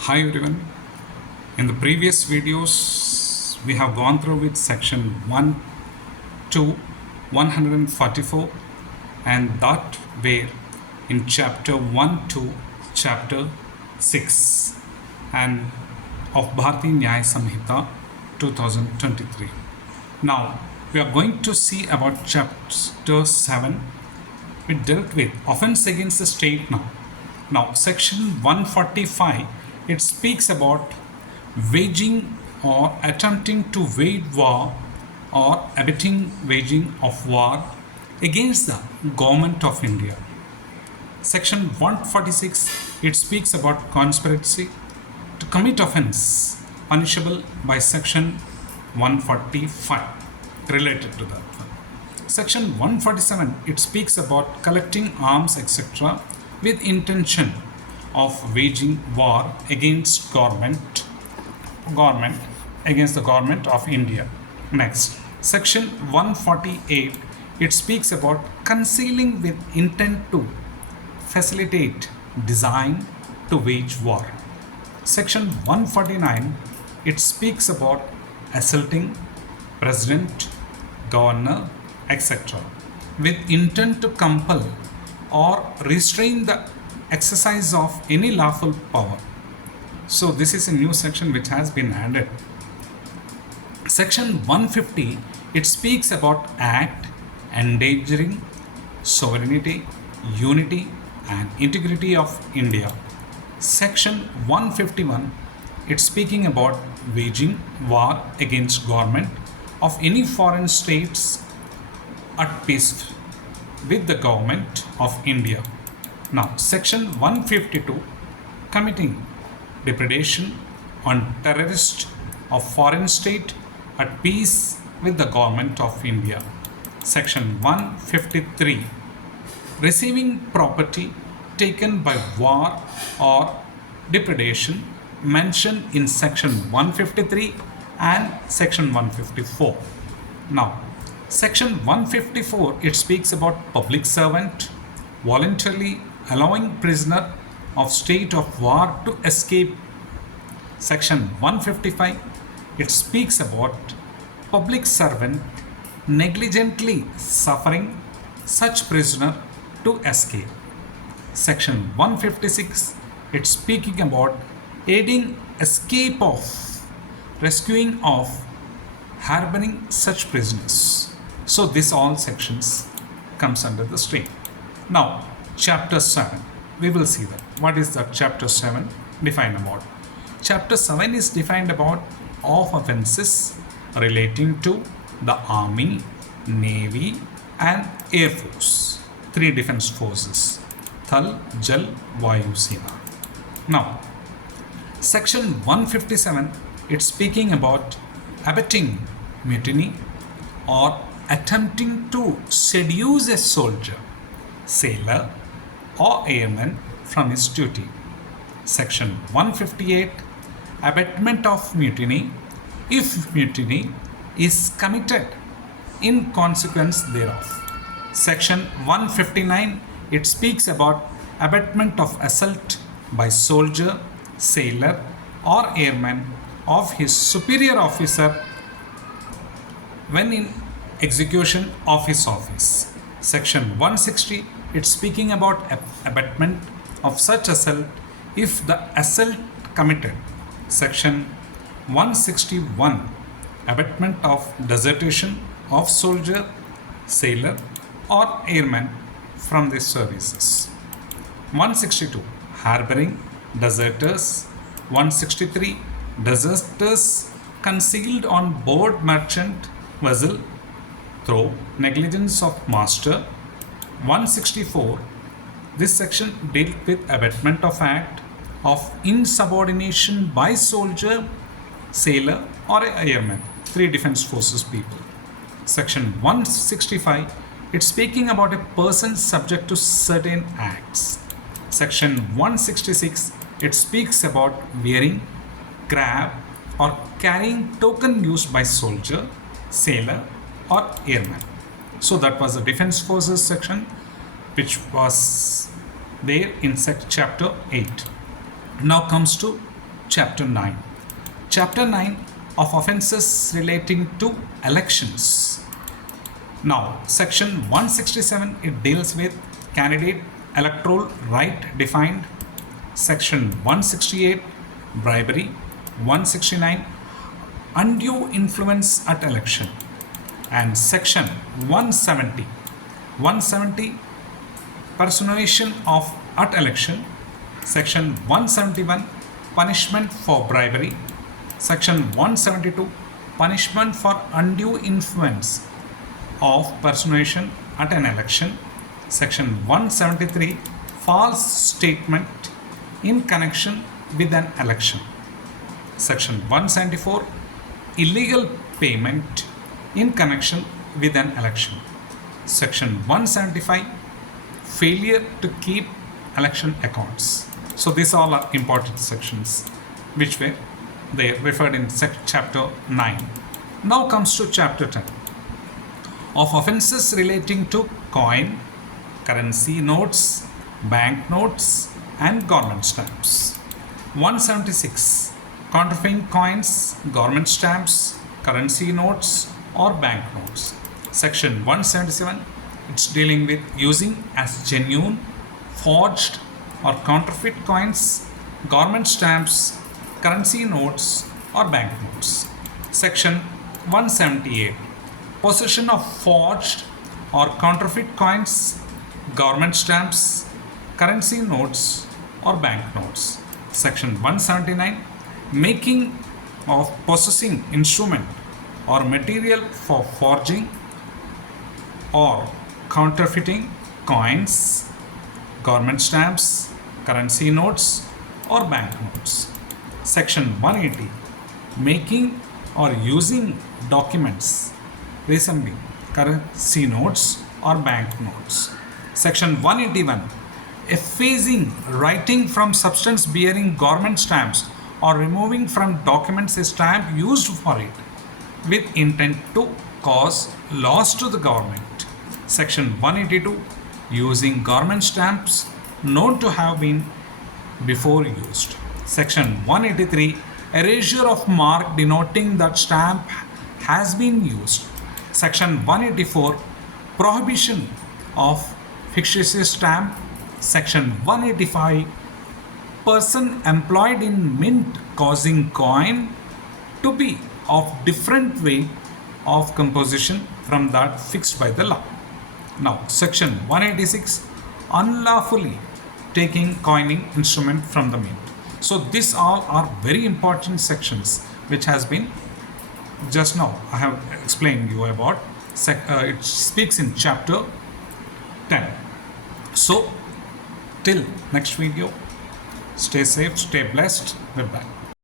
Hi everyone. In the previous videos, we have gone through with section 1 to 144 and that were in chapter 1 to chapter 6 and of Bharatiya Nyaya Sanhita 2023. Now we are going to see about chapter 7. We dealt with offense against the state now. Now section 145, it speaks about waging or attempting to wage war or abetting waging of war against the government of India. Section 146, it speaks about conspiracy to commit offense punishable by section 145 related to that one. Section 147, it speaks about collecting arms etc. with intention of waging war against government against the government of India. Next, section 148, it speaks about concealing with intent to facilitate design to wage war. Section 149, it speaks about assaulting president, governor, etc. with intent to compel or restrain the exercise of any lawful power. So this is a new section which has been added. Section 150, it speaks about act endangering sovereignty, unity and integrity of India. Section 151, it's speaking about waging war against government of any foreign states at peace with the government of India. Now, section 152, committing depredation on terrorists of foreign state at peace with the government of India. Section 153, receiving property taken by war or depredation mentioned in section 153 and section 154. Now, section 154, it speaks about public servant voluntarily allowing prisoner of state of war to escape. Section 155, it speaks about public servant negligently suffering such prisoner to escape. Section 156, it's speaking about aiding escape of, rescuing of, harboring such prisoners. So this all sections comes under the stream. Now, chapter 7, we will see that. What is that chapter 7 defined about? Chapter 7 is defined about of offenses relating to the army, navy and air force. Three defense forces. Thal, Jal, Vayu, Sena. Now, section 157, it's speaking about abetting mutiny or attempting to seduce a soldier, sailor or airman from his duty. Section 158, abatement of mutiny if mutiny is committed in consequence thereof. Section 159, it speaks about abatement of assault by soldier, sailor or airman of his superior officer when in execution of his office. Section 160, it's speaking about abatement of such assault if the assault committed. Section 161, abatement of desertion of soldier, sailor or airman from the services. 162, harboring deserters. 163, deserters concealed on board merchant vessel through negligence of master. 164, this section dealt with abatement of act of insubordination by soldier, sailor or airman, three defense forces people. Section 165, it's speaking about a person subject to certain acts. Section 166, it speaks about wearing, grab or carrying token used by soldier, sailor or airman. So that was the defense forces section which was there in chapter 8. Now comes to Chapter 9. Chapter 9 of offences relating to elections. Now, section 167, it deals with candidate electoral right defined. Section 168, bribery. 169, undue influence at election. And section 170, personation of at election. Section 171, punishment for bribery. Section 172, punishment for undue influence of personation at an election. Section 173, false statement in connection with an election. Section 174, illegal payment in connection with an election. Section 175, failure to keep election accounts. So these all are important sections which were they referred in chapter 9. Now comes to chapter 10 of offences relating to coin, currency notes, bank notes and government stamps. 176, counterfeiting coins, government stamps, currency notes or bank notes. Section 177, it's dealing with using as genuine, forged or counterfeit coins, government stamps, currency notes or bank notes. Section 178, possession of forged or counterfeit coins, government stamps, currency notes or bank notes. Section 179, making of possessing instrument or material for forging or counterfeiting coins, government stamps, currency notes or bank notes. Section 180, making or using documents resembling currency notes or bank notes. Section 181, effacing writing from substance bearing government stamps or removing from documents a stamp used for it with intent to cause loss to the government. Section 182, using government stamps known to have been before used. Section 183, erasure of mark denoting that stamp has been used. Section 184, prohibition of fictitious stamp. Section 185, person employed in mint causing coin to be of different way of composition from that fixed by the law. Now, section 186, unlawfully taking coining instrument from the mint. So these all are very important sections which has been just now I have explained you about. It speaks in chapter 10. So till next video, stay safe, stay blessed. Goodbye.